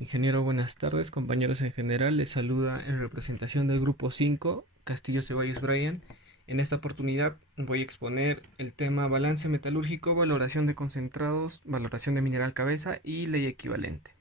Ingeniero, buenas tardes, compañeros en general. Les saluda en representación del grupo 5, Castillo Ceballos Brian. En esta oportunidad voy a exponer el tema balance metalúrgico, valoración de concentrados, valoración de mineral cabeza y ley equivalente.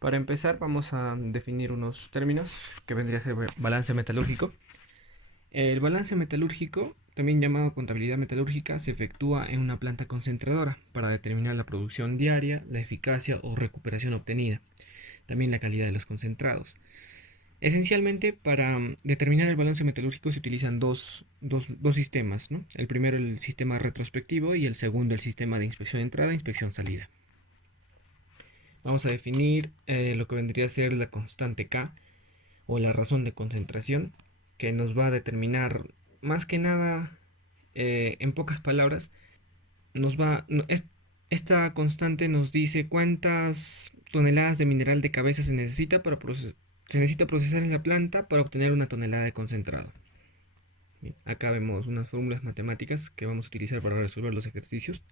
Para empezar, vamos a definir unos términos que vendría a ser balance metalúrgico. El balance metalúrgico, también llamado contabilidad metalúrgica, se efectúa en una planta concentradora para determinar la producción diaria, la eficacia o recuperación obtenida, también la calidad de los concentrados. Esencialmente, para determinar el balance metalúrgico se utilizan dos sistemas, ¿no? El primero, el sistema retrospectivo, y el segundo, el sistema de inspección de entrada e inspección salida. Vamos a definir lo que vendría a ser la constante K o la razón de concentración, que nos va a determinar más que nada, en pocas palabras, nos va, no, esta constante nos dice cuántas toneladas de mineral de cabeza se necesita procesar en la planta para obtener una tonelada de concentrado. Bien, acá vemos unas fórmulas matemáticas que vamos a utilizar para resolver los ejercicios.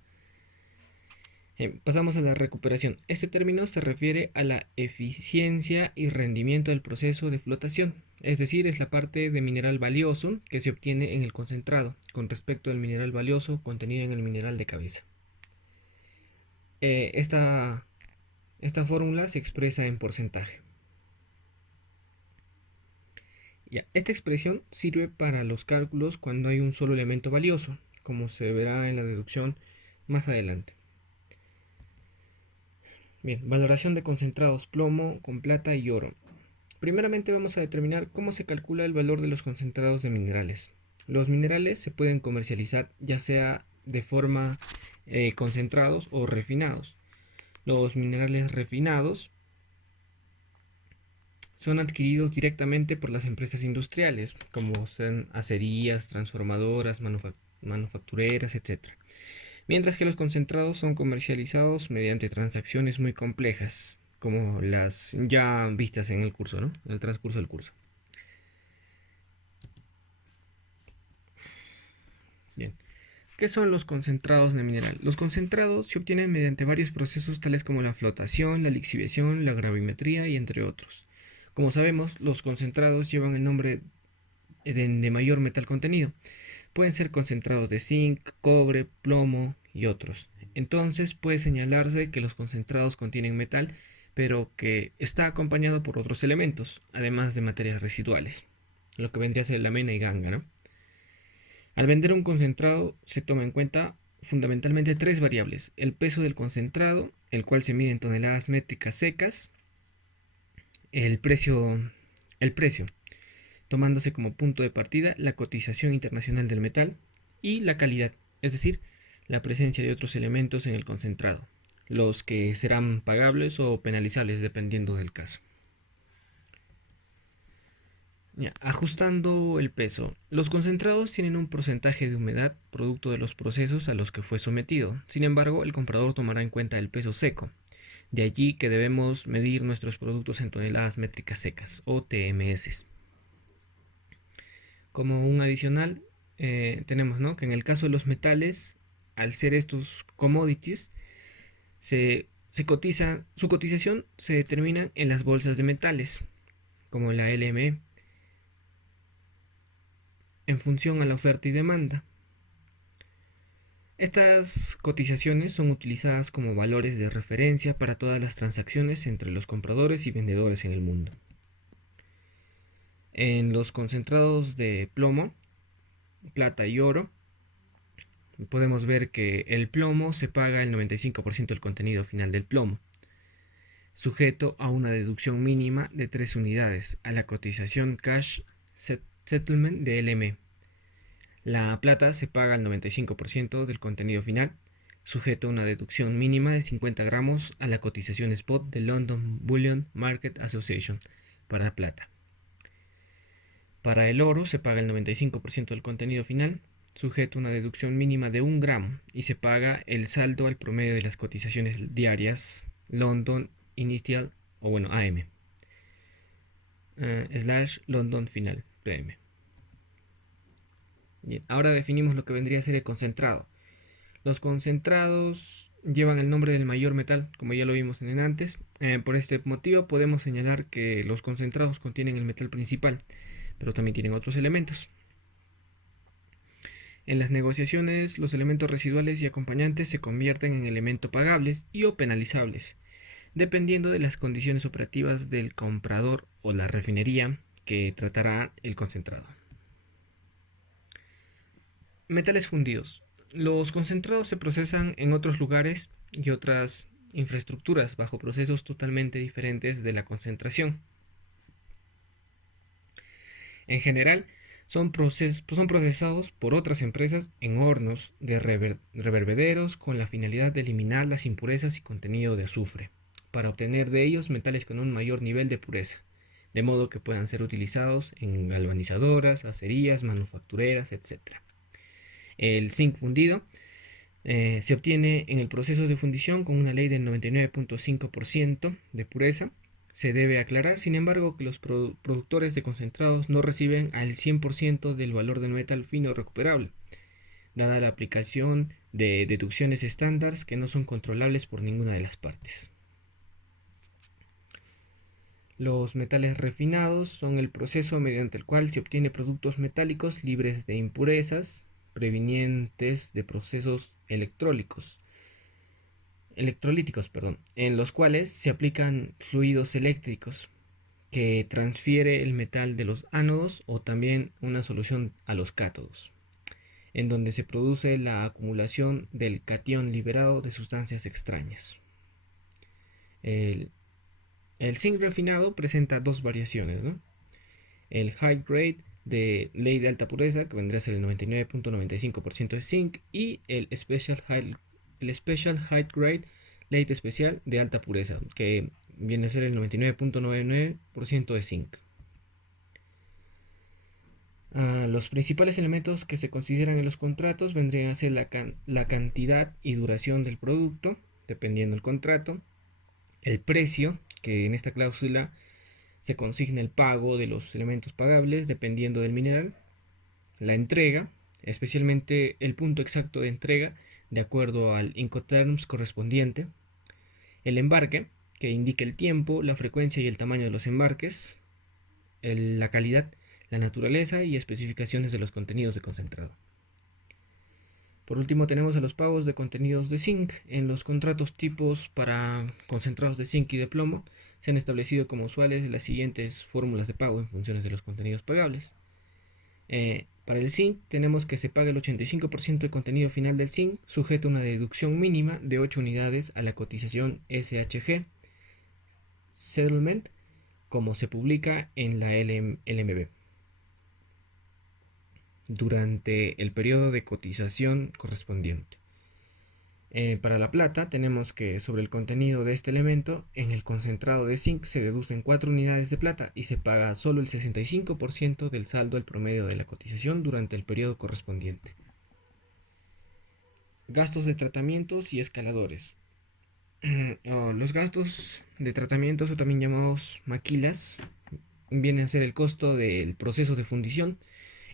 Pasamos a la recuperación. Este término se refiere a la eficiencia y rendimiento del proceso de flotación, es decir, es la parte de mineral valioso que se obtiene en el concentrado con respecto al mineral valioso contenido en el mineral de cabeza. Eh, esta, esta fórmula se expresa en porcentaje. Ya, esta expresión sirve para los cálculos cuando hay un solo elemento valioso, como se verá en la deducción más adelante. Bien, valoración de concentrados plomo con plata y oro. Primeramente vamos a determinar cómo se calcula el valor de los concentrados de minerales. Los minerales se pueden comercializar ya sea de forma concentrados o refinados. Los minerales refinados son adquiridos directamente por las empresas industriales, como son acerías, transformadoras, manufactureras, etc. Mientras que los concentrados son comercializados mediante transacciones muy complejas, como las ya vistas en el curso, ¿no? En el transcurso del curso. Bien. ¿Qué son los concentrados de mineral? Los concentrados se obtienen mediante varios procesos tales como la flotación, la lixiviación, la gravimetría y entre otros. Como sabemos, los concentrados llevan el nombre de mayor metal contenido. Pueden ser concentrados de zinc, cobre, plomo y otros. Entonces puede señalarse que los concentrados contienen metal, pero que está acompañado por otros elementos, además de materias residuales, lo que vendría a ser la mena y ganga, ¿no? Al vender un concentrado se toma en cuenta fundamentalmente tres variables: el peso del concentrado, el cual se mide en toneladas métricas secas, el precio, el precio, tomándose como punto de partida la cotización internacional del metal, y la calidad, es decir, la presencia de otros elementos en el concentrado, los que serán pagables o penalizables dependiendo del caso. Ya, ajustando el peso. Los concentrados tienen un porcentaje de humedad producto de los procesos a los que fue sometido. Sin embargo, el comprador tomará en cuenta el peso seco. De allí que debemos medir nuestros productos en toneladas métricas secas o TMS. Como un adicional, tenemos, ¿no?, que en el caso de los metales, al ser estos commodities, su cotización se determina en las bolsas de metales, como la LME, en función a la oferta y demanda. Estas cotizaciones son utilizadas como valores de referencia para todas las transacciones entre los compradores y vendedores en el mundo. En los concentrados de plomo, plata y oro, podemos ver que el plomo se paga el 95% del contenido final del plomo, sujeto a una deducción mínima de 3 unidades a la cotización cash settlement de LME. La plata se paga al 95% del contenido final, sujeto a una deducción mínima de 50 gramos a la cotización spot de London Bullion Market Association para plata. Para el oro se paga el 95% del contenido final, sujeto a una deducción mínima de 1 gramo, y se paga el saldo al promedio de las cotizaciones diarias London Initial, o bueno, AM, London Final, PM. Bien, ahora definimos lo que vendría a ser el concentrado. Los concentrados llevan el nombre del mayor metal, como ya lo vimos en antes. Por este motivo podemos señalar que los concentrados contienen el metal principal, pero también tienen otros elementos. En las negociaciones, los elementos residuales y acompañantes se convierten en elementos pagables y o penalizables, dependiendo de las condiciones operativas del comprador o la refinería que tratará el concentrado. Metales fundidos. Los concentrados se procesan en otros lugares y otras infraestructuras bajo procesos totalmente diferentes de la concentración. En general, son procesados por otras empresas en hornos de reverbederos con la finalidad de eliminar las impurezas y contenido de azufre, para obtener de ellos metales con un mayor nivel de pureza, de modo que puedan ser utilizados en galvanizadoras, acerías, manufactureras, etc. El zinc fundido se obtiene en el proceso de fundición con una ley del 99.5% de pureza. Se debe aclarar, sin embargo, que los productores de concentrados no reciben al 100% del valor del metal fino recuperable, dada la aplicación de deducciones estándares que no son controlables por ninguna de las partes. Los metales refinados son el proceso mediante el cual se obtiene productos metálicos libres de impurezas, provenientes de procesos electrolíticos, en los cuales se aplican fluidos eléctricos que transfiere el metal de los ánodos o también una solución a los cátodos, en donde se produce la acumulación del catión liberado de sustancias extrañas. El, el zinc refinado presenta dos variaciones, ¿no? El high grade de ley de alta pureza, que vendría a ser el 99.95% de zinc, y el special high grade ley especial de alta pureza, que viene a ser el 99.99% de zinc. Los principales elementos que se consideran en los contratos vendrían a ser la cantidad y duración del producto, dependiendo del contrato, el precio, que en esta cláusula se consigna el pago de los elementos pagables dependiendo del mineral, la entrega, especialmente el punto exacto de entrega de acuerdo al Incoterms correspondiente, el embarque, que indica el tiempo, la frecuencia y el tamaño de los embarques, la calidad, la naturaleza y especificaciones de los contenidos de concentrado. Por último tenemos a los pagos de contenidos de zinc. En los contratos tipos para concentrados de zinc y de plomo se han establecido como usuales las siguientes fórmulas de pago en funciones de los contenidos pagables. Para el zinc tenemos que se paga el 85% del contenido final del zinc, sujeto a una deducción mínima de 8 unidades a la cotización SHG Settlement, como se publica en la LMB, durante el periodo de cotización correspondiente. Para la plata tenemos que sobre el contenido de este elemento en el concentrado de zinc se deducen 4 unidades de plata y se paga solo el 65% del saldo al promedio de la cotización durante el periodo correspondiente. Gastos de tratamientos y escaladores. Los gastos de tratamientos, o también llamados maquilas, vienen a ser el costo del proceso de fundición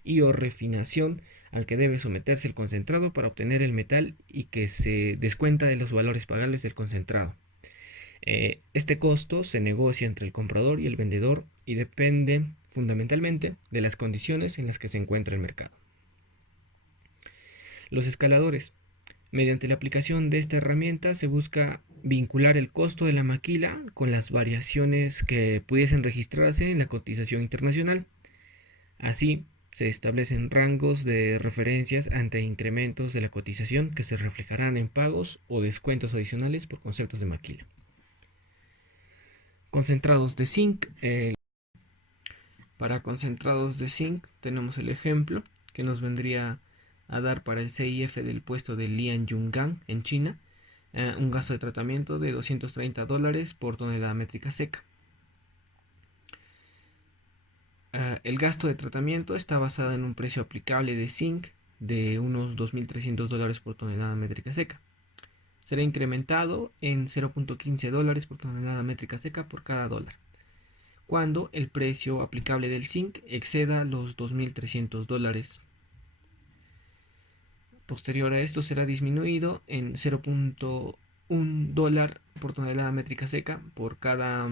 y o refinación al que debe someterse el concentrado para obtener el metal y que se descuenta de los valores pagables del concentrado. Este costo se negocia entre el comprador y el vendedor y depende fundamentalmente de las condiciones en las que se encuentra el mercado. Los escaladores. Mediante la aplicación de esta herramienta se busca vincular el costo de la maquila con las variaciones que pudiesen registrarse en la cotización internacional. Así, se establecen rangos de referencias ante incrementos de la cotización que se reflejarán en pagos o descuentos adicionales por conceptos de maquila. Concentrados de zinc. Para concentrados de zinc tenemos el ejemplo que nos vendría a dar para el CIF del puesto de Lianyungang en China, un gasto de tratamiento de $230 por tonelada métrica seca. El gasto de tratamiento está basado en un precio aplicable de zinc de unos $2.300 por tonelada métrica seca. Será incrementado en $0.15 por tonelada métrica seca por cada dólar, cuando el precio aplicable del zinc exceda los $2.300. Posterior a esto será disminuido en 0.1 dólar por tonelada métrica seca por cada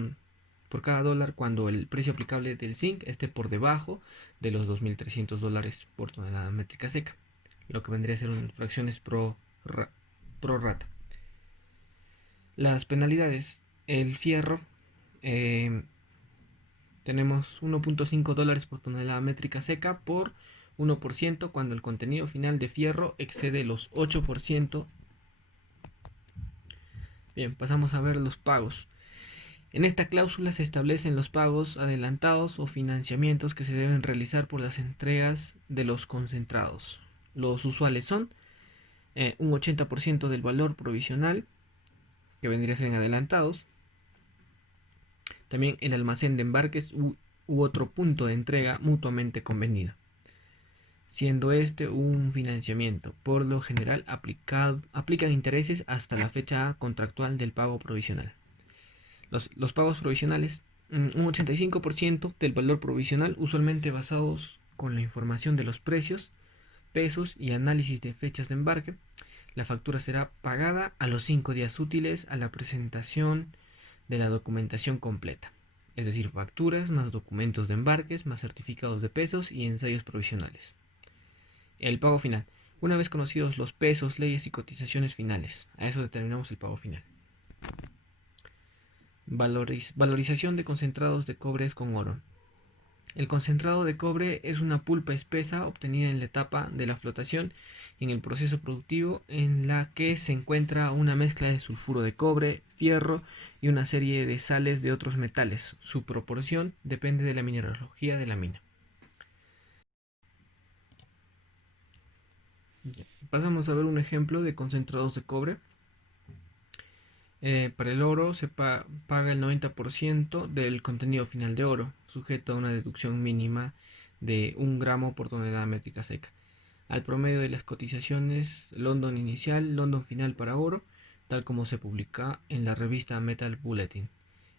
dólar cuando el precio aplicable del zinc esté por debajo de los $2.300 por tonelada métrica seca, lo que vendría a ser unas fracciones pro rata. Las penalidades: el fierro, tenemos 1.5 dólares por tonelada métrica seca por 1% cuando el contenido final de fierro excede los 8%. Bien, pasamos a ver los pagos. En esta cláusula se establecen los pagos adelantados o financiamientos que se deben realizar por las entregas de los concentrados. Los usuales son un 80% del valor provisional, que vendría a ser en adelantados. También el almacén de embarques u otro punto de entrega mutuamente convenido, siendo este un financiamiento. Por lo general aplican intereses hasta la fecha contractual del pago provisional. Los pagos provisionales, un 85% del valor provisional, usualmente basados con la información de los precios, pesos y análisis de fechas de embarque. La factura será pagada a los 5 días útiles a la presentación de la documentación completa, es decir, facturas más documentos de embarques más certificados de pesos y ensayos provisionales. El pago final: una vez conocidos los pesos, leyes y cotizaciones finales, a eso determinamos el pago final. Valorización de concentrados de cobre con oro. El concentrado de cobre es una pulpa espesa obtenida en la etapa de la flotación y en el proceso productivo, en la que se encuentra una mezcla de sulfuro de cobre, fierro y una serie de sales de otros metales. Su proporción depende de la mineralogía de la mina. Pasamos a ver un ejemplo de concentrados de cobre. Para el oro se paga el 90% del contenido final de oro, sujeto a una deducción mínima de 1 gramo por tonelada métrica seca, al promedio de las cotizaciones London inicial, London final para oro, tal como se publica en la revista Metal Bulletin,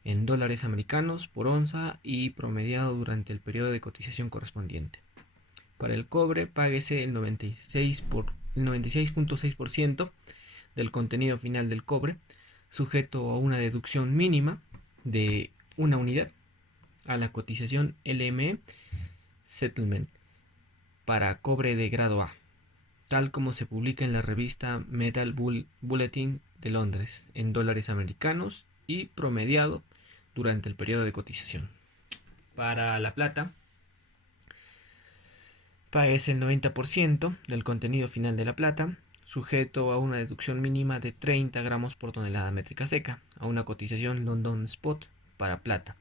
en dólares americanos por onza y promediado durante el periodo de cotización correspondiente. Para el cobre, páguese el 96.6% del contenido final del cobre, sujeto a una deducción mínima de 1 unidad a la cotización LME Settlement para cobre de grado A, tal como se publica en la revista Metal Bulletin de Londres, en dólares americanos y promediado durante el periodo de cotización. Para la plata, páguese el 90% del contenido final de la plata, sujeto a una deducción mínima de 30 gramos por tonelada métrica seca, a una cotización London Spot para plata,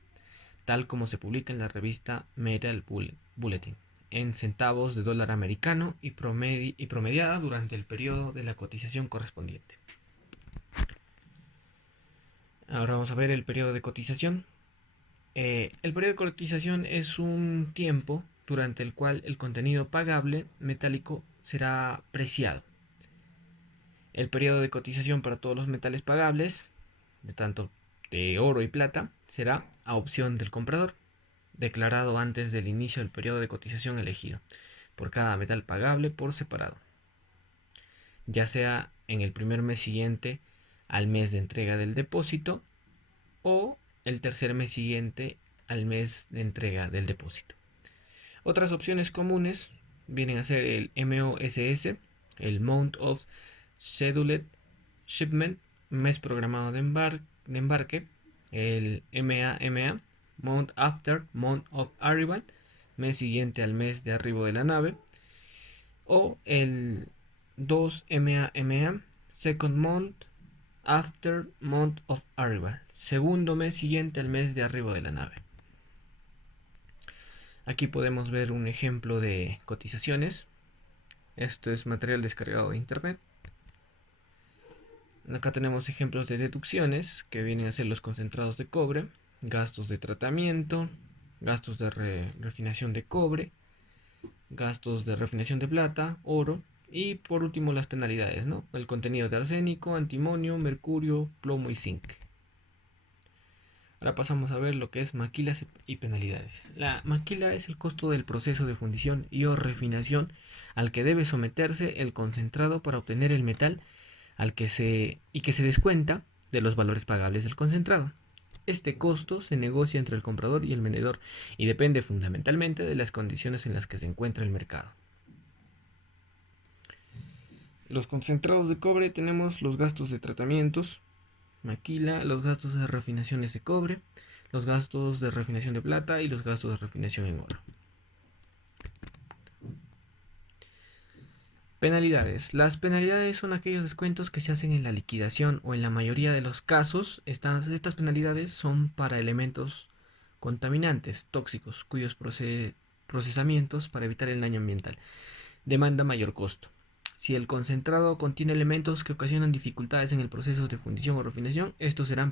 tal como se publica en la revista Metal Bulletin, en centavos de dólar americano y promediada durante el periodo de la cotización correspondiente. Ahora vamos a ver el periodo de cotización. El periodo de cotización es un tiempo durante el cual el contenido pagable metálico será preciado. El periodo de cotización para todos los metales pagables, de tanto de oro y plata, será a opción del comprador, declarado antes del inicio del periodo de cotización elegido, por cada metal pagable por separado, ya sea en el primer mes siguiente al mes de entrega del depósito o el tercer mes siguiente al mes de entrega del depósito. Otras opciones comunes vienen a ser el MOSS, el Month of Scheduled Shipment, mes programado de embarque, el MAMA, Month After Month of Arrival, mes siguiente al mes de arribo de la nave, o el 2MAMA, Second Month After Month of Arrival, segundo mes siguiente al mes de arribo de la nave. Aquí podemos ver un ejemplo de cotizaciones. Esto es material descargado de internet. Acá tenemos ejemplos de deducciones que vienen a ser los concentrados de cobre, gastos de tratamiento, gastos de refinación de cobre, gastos de refinación de plata, oro y por último las penalidades, ¿no? El contenido de arsénico, antimonio, mercurio, plomo y zinc. Ahora pasamos a ver lo que es maquilas y penalidades. La maquila es el costo del proceso de fundición y o refinación al que debe someterse el concentrado para obtener el metal y que se descuenta de los valores pagables del concentrado. Este costo se negocia entre el comprador y el vendedor y depende fundamentalmente de las condiciones en las que se encuentra el mercado. Los concentrados de cobre tenemos los gastos de tratamientos, maquila, los gastos de refinaciones de cobre, los gastos de refinación de plata y los gastos de refinación en oro. Penalidades. Las penalidades son aquellos descuentos que se hacen en la liquidación o en la mayoría de los casos. Estas penalidades son para elementos contaminantes, tóxicos, cuyos procesamientos para evitar el daño ambiental demanda mayor costo. Si el concentrado contiene elementos que ocasionan dificultades en el proceso de fundición o refinación, estos serán